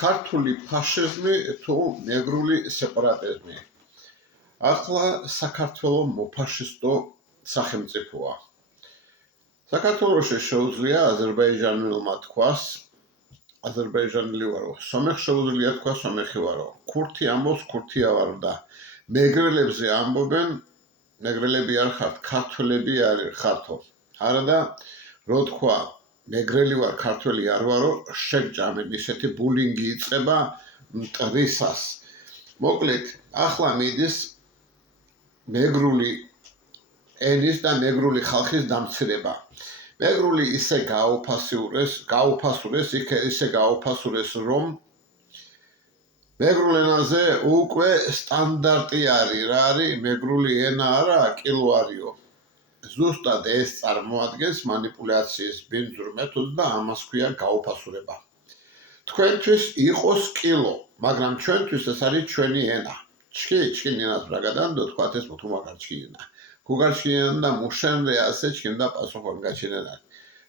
ქართული ფაშიზმი თუ ნეგრული სეპარატიზმი. ახლა საქართველოს მოფაშისტო სახელმწიფოა. საქართველოში შეუძლია აზერბაიჯანელმა თქვას, აზერბაიჯანელი ვარო, სომეხ შეუძლია თქვა, სომეხი ვარო. ქურთი ამბობს, ქურთია ვარ და მეგრელებზე ამბობენ, მეგრელები არ ხართ, ქართველები არ ხართო. არადა რო თქვა მეგრელი ვარ, ქართველი არ ვარო, შეგჭამენ, ისეთი ბულინგი იწყება მტრისას. მოკლედ, ახლა მიდის მეგრული ენის და მეგრული ხალხის დამცირება. მეგრული ისე გაუფასურეს, ისე გაუფასურეს, რომ მეგრულ ენაზე უკვე სტანდარტი არის, რა არის მეგრული ენა არა, კილო არისო. ზუსტად ეს წარმოადგენს მანიპულაციის ბინძურ მეთოდს და ამას ქვია გაუფასურება. თქვენთვის იყოს კილო, მაგრამ ჩვენთვის ეს არის ჩვენი ენა. ჩქინინას ბრაგადანდო თქვათ ეს მუთუმაგარ ჩქინა. გუგარჩქინან და მუშენრე ასე ჩქინდა პასუხონ გაჩინენან.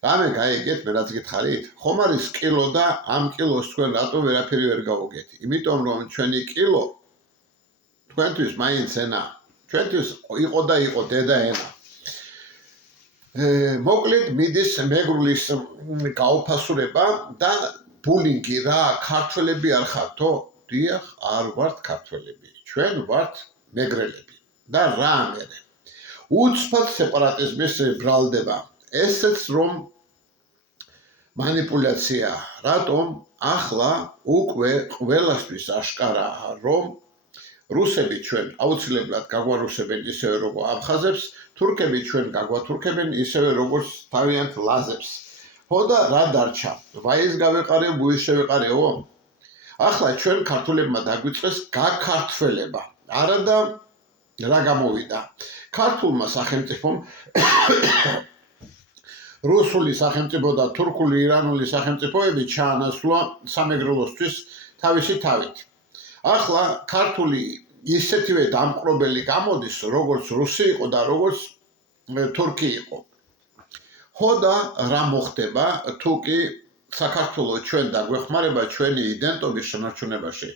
რამე გაიგეთ, მე რაც გითხარით? ხომ არის კილო და ამ კილოს თქვენ რატო ვერაფერი ვერ გავუგეთ? იმიტომ რომ ჩვენი კილო თქვენთვის მაინც ენა. ჩვენთვის იყო და იყო დედა ენა. მოკლედ მიდის მეგრულის გაუფასურება და ბულინგი რა, ქართველები არ ხართო? დიახ, არ ვართ ქართველები. ჩვენ ვართ მეგრელები. და რა ამერე? უცბად სეპარატიზმის ბრალდება. ესეც რომ მანიპულაცია. რატომ? ახლა უკვე ყველასთვის აშკარაა, რომ რუსები ჩვენ აუცილებლად გაგვარუსებენ ისევე როგორ აფხაზებს, თურქები ჩვენ გაგვათურქებენ ისევე როგორც თავიანთ ლაზებს. ხო და რა დარჩა? ვაის გავეყარე, ბუის შევეყარეო? ახლა ჩვენ ქართულებმა დაგვიწყეს გაქართველება. არადა რა გამოვიდა? ქართულმა სახელმწიფომ რუსული სახელმწიფო და თურქული ირანული სახელმწიფოები ჩაანაცვლა სამეგრელოსთვის თავისი თავით. ახლა ქართული ისეთივე დამპყრობელი გამოდის, როგორც რუსი იყო და როგორც თურქი იყო. ხო და რა მოხდება, თუ კი საქართველოს ჩვენ დაგვეხმარება ჩვენი იდენტობის შენარჩუნებაში.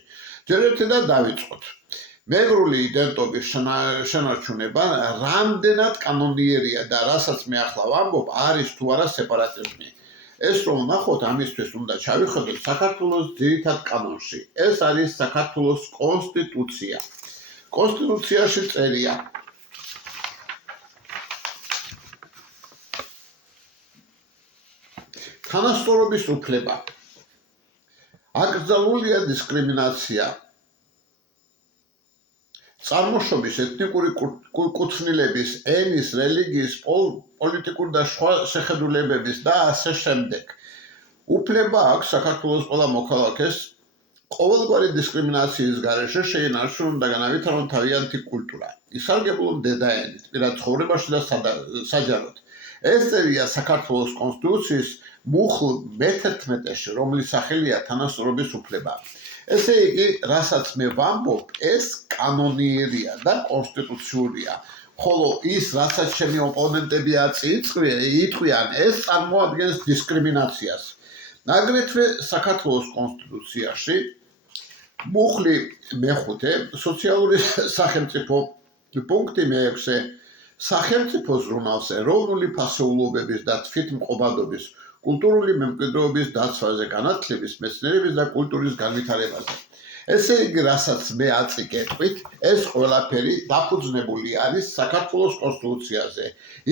ჯერ ერთი და დავიწყოთ. მეგრული იდენტობის შენარჩუნება რამდენად კანონიერია და რასაც მე ახლა ვამბობ, არის თუ არა სეპარატიზმი. ეს რომ ნახოთ, ამისთვის უნდა ჩავიხედოთ საქართველოს ძირითად კანონში. ეს არის საქართველოს კონსტიტუცია. კონსტიტუციაში წერია. თანასწორობის უფლება. აკრძალულია დისკრიმინაცია. წარმოშობის, ეთნიკური კუთვნილების, ენის, რელიგიის, პოლიტიკური და სხვა შეხედულებების და ასე შემდეგ. უფლება აქვს საქართველოს ყველა მოქალაქეს ყოველგვარი დისკრიმინაციის გარეშე შეინარჩუნონ და განავითარონ თავიანთი კულტურა. ისარგებლონ დედაენით, პირად ცხოვრებაში და საჯაროდ. ეს წერია საქართველოს კონსტიტუციის მუხლ მე-11-ში, რომლის სახელია თანასწორობის უფლება. ესე იგი, რასაც მე ვამბობ, ეს კანონიერია და კონსტიტუციურია. ხოლო ის, რასაც ჩემი ოპონენტები იტყვიან, ეს წარმოადგენს დისკრიმინაციას. აგრეთვე საქართველოს კონსტიტუციაში მუხლი მე-5, სოციალური სახელმწიფო, პუნქტი მე-6, სახელმწიფო ზრუნავს ეროვნული ფასეულობების და თვითმყოფადობის, კულტურული მემკვიდრეობის დაცვაზე, განათლების, მეცნიერების და კულტურის განვითარებაზე. ესე იგი, რასაც მე აწიგეთყვით, ეს ყველაფერი დაფუძნებული არის საქართველოს კონსტიტუციაზე.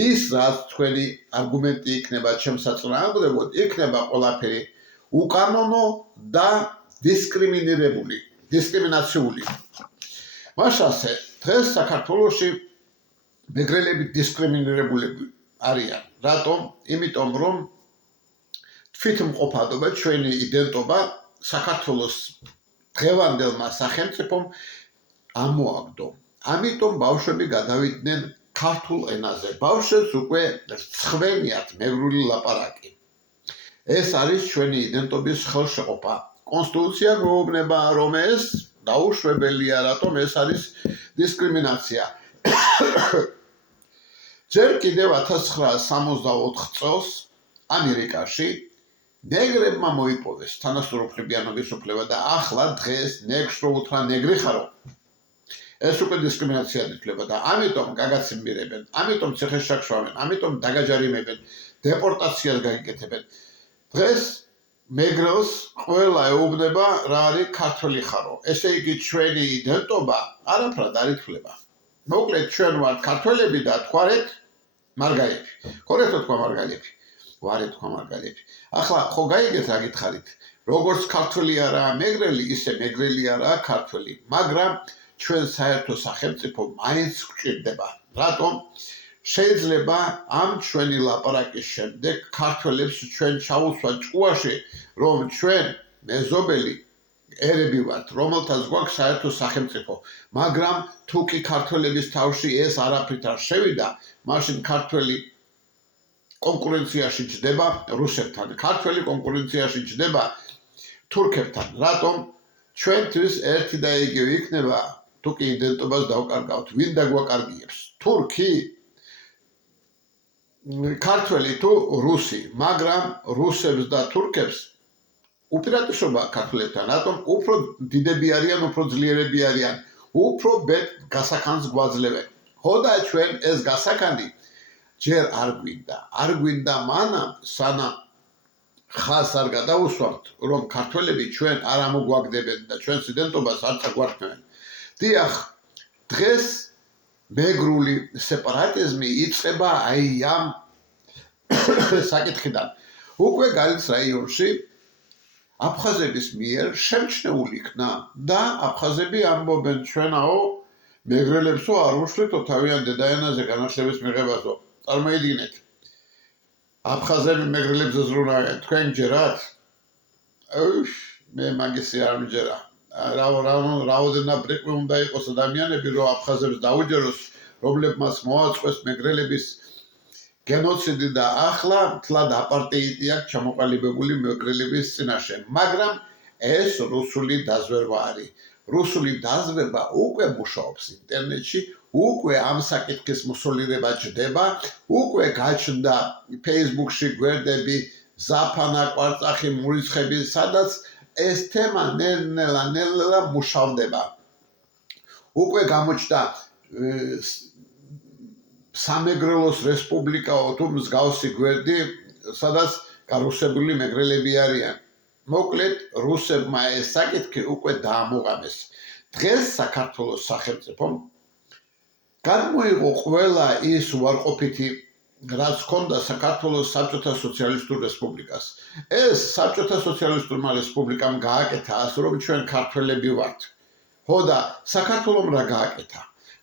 ის, რაც თქვენი არგუმენტი იქნება ჩემს საწინააღმდეგოდ, იქნება ყველაფერი უკანონო და დისკრიმინაციული. მაშასე, დღეს საქართველოში მეგრელები დისკრიმინირებულები არიან. რატომ? იმიტომ რომ თვითმყოფადობა, ჩვენი იდენტობა საქართველოს დღევანდელმა სახელმწიფომ ამოაგდო. ამიტომ ბავშვები გადავიდნენ ქართულ ენაზე. ბავშვებს უკვე რცხვენიათ მეგრული ლაპარაკი. ეს არის ჩვენი იდენტობის ხელშეყოფა. კონსტიტუცია გვეუბნება, რომ ეს დაუშვებელია, რატომ ეს არის დისკრიმინაცია. ჯერ კიდევ 1964 წელს ამერიკაში ნეგრებმა მოიპოვეს თანასწორუფლებიანობის უფლება და ახლა დღეს ნეგრს რო უთხრა ნეგრი ხარო ეს უკვე დისკრიმინაციად ითვლება და ამიტომ გაგაცნობიერებენ, ამიტომ ციხეს შაქშვავენ, ამიტომ დაგაჯარიმებენ, დეპორტაციას გაიგეთებენ. დღეს მეგრელს ყველა ეუბნება რა არის ქართველი ხარო. ესე იგი ჩვენი იდენტობა არაფრად არ ითვლება. მოკლედ ჩვენ ვართ ქართველები და თქვარეთ მარგალები. ხორეთო თქვა მარგალები. ვარეთ თქვა მარგალები. ახლა ხო გაიგეთ რა გითხარით? როგორც ქართველი არაა მეგრელი, ისე მეგრელი არაა ქართველი, მაგრამ ჩვენ საერთო სახელმწიფო მაინც გვჭირდება. რატომ? შეიძლება ამ ჩვენი ლაპარაკის შემდეგ ქართველებს ჩვენ ჩაუსვათ ჭუაში, რომ ჩვენ მეზობელი ერები ვართ, რომელთაც გვაქვს საერთო სახელმწიფო. მაგრამ თუ კი ქართველების თავში ეს არაფრით არ შევიდა, მაშინ ქართველი კონკურენციაში ჯდება რუსებთან, ქართველი კონკურენციაში ჯდება თურქებთან. რატომ? ჩვენთვის ერთი და იგივე იქნება თუ კი იდენტობას დავკარგავთ, ვინ დაგვაკარგიებს? თურქი, ქართველი თუ რუსი, მაგრამ რუსებს და თურქებს უპირატესობა ქართველებთან, რატომ? უფრო დიდები არიან, უფრო ძლიერები არიან, უფრო ბედ გასახანს გვაძლევენ. ხო და ჩვენ ეს გასახანი ჯერ არ გვინდა მანამ, სანამ ხას არ გადაუსვამთ, რომ ქართველები ჩვენ არ ამოგვაგდებენ და ჩვენს იდენტობას არ წაგვართმევენ. დიახ, დღეს მეგრული სეპარატიზმი იწყება აი ამ საკითხიდან. უკვე გალის რაიონში აფხაზების მიერ შემჩნეული იქნა და აფხაზები ამბობენ ჩვენაო მეგრელებსო არ უშლითო თავიანთ დედაენაზე განათლების მიღებასო. წარმოიდგინეთ. აფხაზები მეგრელებზე ზრუნავენ, თქვენ ჯერათ? მე მაგისი არ მჯერა. რაოდენად ბრიყვი უნდა იყოს ადამიანები, რომ აფხაზებს დაუჯეროს, რომლებმაც მოაწყვეს მეგრელების გენოციდი და ახლა მთლად აპარტეიდი აქვს ჩამოყალიბებული მეგრელების წინაშე. მაგრამ ეს რუსული დაზვერვა არის. რუსული დაზვერვა უკვე მუშაობს ინტერნეტში, უკვე ამ საკითხის მოსოლირება ჯდება, უკვე გაჩნდა Facebook-ში გვერდები, ზაფანა, კვარწახი, მურიცხები, სადაც ეს თემა ნელ-ნელა მუშავდება. უკვე გამოჩნდა სამეგრელოს რესპუბლიკაო თუ მსგავსი გვერდი, სადაც გარუსებული მეგრელები არიან. მოკლედ, რუსებმა ეს საკითხი უკვე დაამოღამეს. დღეს საქართველოს სახელმწიფომ გადმოიღო ყველა ის უარყოფითი, რაც ჰქონდა საქართველოს საბჭოთა სოციალისტურ რესპუბლიკას. ეს საბჭოთა სოციალისტურმა რესპუბლიკამ გააკეთა ასე, რომ ჩვენ ქართველები ვართ. ხო და საქართველომ რა გააკეთა?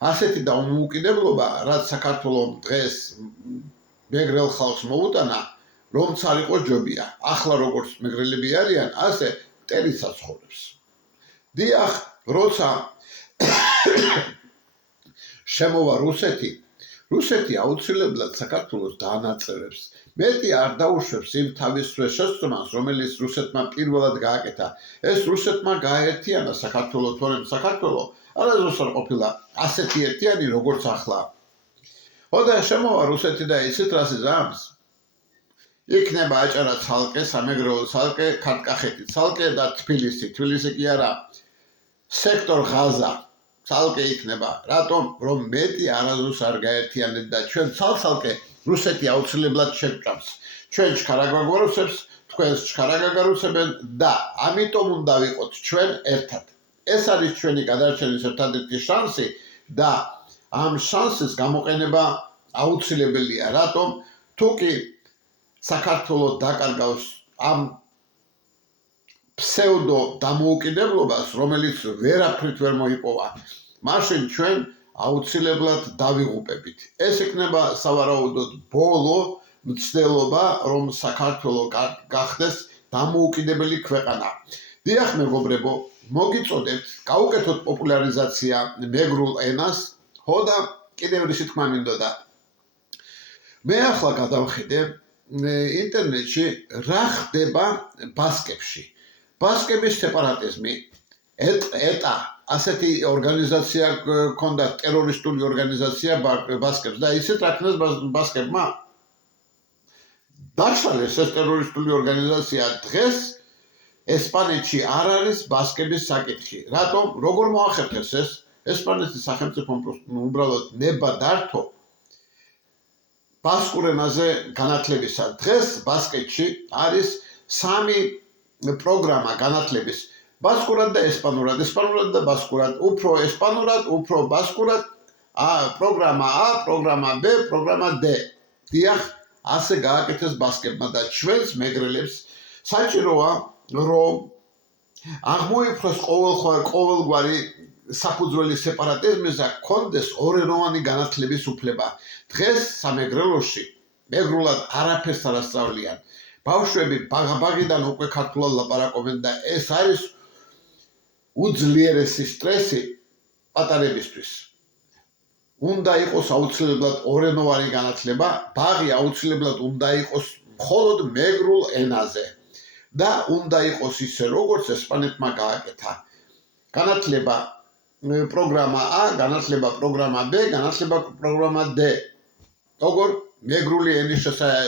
ასეთი დაუმოუკიდებლობა, რაც საქართველომ დღეს მეგრელ ხალხს მოუტანა, რომც არ იყოს ჯობია. ახლა როგორც მეგრელები არიან, ასე მტერიც ცხოვრობს. დიახ, როცა შემოვა რუსეთი აუცილებლად საქართველოს დაანაწევრებს. მეტი არ დაუშვებს იმ თავისუფლ შესწრომას, რომელიც რუსეთმა პირველად გააკეთა. ეს რუსეთმა გააერთიანა საქართველო, თორემ საქართველო არასდროს არ ყოფილა ასეთი ერთიანი, როგორც ახლა. ხო და შემოვა რუსეთი და იცით რა ზამს? იქნება აჭარა ცალკე, სამეგრელო ცალკე, ქართკახეთი ცალკე და თბილისი კი არა, სექტორ ღაზა ცალკე იქნება. რატომ? რომ მეტი არასდროს არ გაერთიანეთ და ჩვენ ცალ-ცალკე რუსეთი აუცილებლად შეგვჭამს. ჩვენ ჩქარაგვაგოროსებს, თქვენს ჩქარაგაგარუსებენ და ამიტომ უნდა ვიყოთ ჩვენ ერთად. ეს არის ჩვენი გადარჩენის ერთადერთი შანსი და ამ შანსის გამოყენება აუცილებელია. რატომ? თუ კი საქართველოს დაკარგავს ამ ფსევდო დამოუკიდებლობას, რომელიც ვერაფრით ვერ მოიპოვა, მაშინ ჩვენ აუცილებლად დავიღუპებით. ეს იქნება სავარაუდოდ ბოლო მცდელობა, რომ საქართველო გახდეს დამოუკიდებელი ქვეყანა. დიახ, მეგობრებო, მოგიწოდებთ, გავუკეთოთ პოპულარიზაცია მეგრულ ენას, ხო და კიდევ რისი თქმა მინდოდა. მე ახლა გადავხედე ინტერნეტში რა ხდება ბასკებში. ბასკების სეპარატიზმი, ეტა, ასეთი ორგანიზაცია ქონდა, ტერორისტული ორგანიზაცია ბასკებს და ისეთ რა ქნეს ბასკებმა დაშალეს ეს ტერორისტული ორგანიზაცია დღეს ესპანეთში არ არის ბასკების საკითხი. რატომ? როგორ მოახერხეს ეს? ესპანეთის სახელმწიფომ უბრალოდ ნება დართო ბასკურ ენაზე განათლებისა. დღეს ბასკეთში არის 3 პროგრამა განათლების. ბასკურად და ესპანურად, ესპანურად და ბასკურად, უფრო ესპანურად, უფრო ბასკურად, პროგრამა A, პროგრამა B, პროგრამა D. დიახ, ასე გააკეთეს ბასკებმა და ჩვენს მეგრელებს საჭიროა, რომ აღმოიფროს ყოველგვარი საფუძველი სეპარატიზმისა, გქონდეს ორენოვანი განათლების უფლება. დღეს სამეგრელოში მეგრულად არაფერს არ ასწავლიან. ბავშვები ბაღიდან უკვე ქართულად ლაპარაკობენ და ეს არის უძლიერესი სტრესი პატარებისთვის. უნდა იყოს აუცილებლად ორენოვანი განათლება, ბაღი აუცილებლად უნდა იყოს მხოლოდ მეგრულ ენაზე და უნდა იყოს ისე, როგორც ესპანეთმა გააკეთა. განათლება პროგრამა A, განათლება პროგრამა B, განათლება პროგრამა D. როგორ მეგრული ენის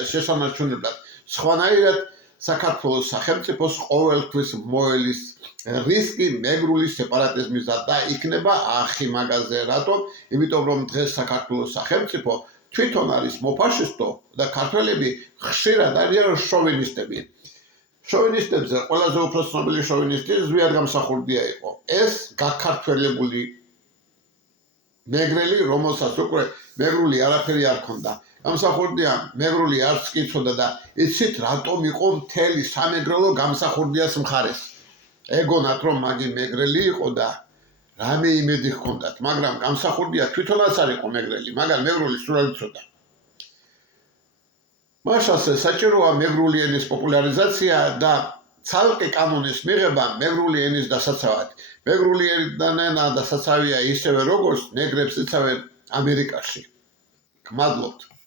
შესანარჩუნებლად. სხვანაირად საქართველოს სახელმწიფოს ყოველთვის მოელის რისკი მეგრული სეპარატიზმისა და იქნება ახი მაგაზე. რატომ? იმიტომ რომ დღეს საქართველოს სახელმწიფო თვითონ არის მოფაშისტო და ქართველები ხშირად არიან შოვინისტები. შოვინისტებზე ყველაზე უფრო ცნობილი შოვინისტი ზვიად გამსახურდია იყო. ეს გაქართველებული მეგრელი, რომელსაც უკვე მეგრული არაფერი არ ქონდა. გამსახურდია მეგრული არც კი იცოდა და იცით რატომ იყო მთელი სამეგრელო გამსახურდიას მხარეს. ეგონათ რომ მაგი მეგრელი იყო და რამე იმედი ჰქონდათ, მაგრამ გამსახურდია თვითონაც არ იყო მეგრელი, მაგრამ მეგრული სულ იცოდა. მაშასე საჭიროა მეგრული ენის პოპულარიზაცია და ცალკე კანონის მიღება მეგრული ენის დასაცავად. მეგრული ენა დასაცავია ისევე როგორც ნეგრებს იცავენ ამერიკაში. გმადლობთ.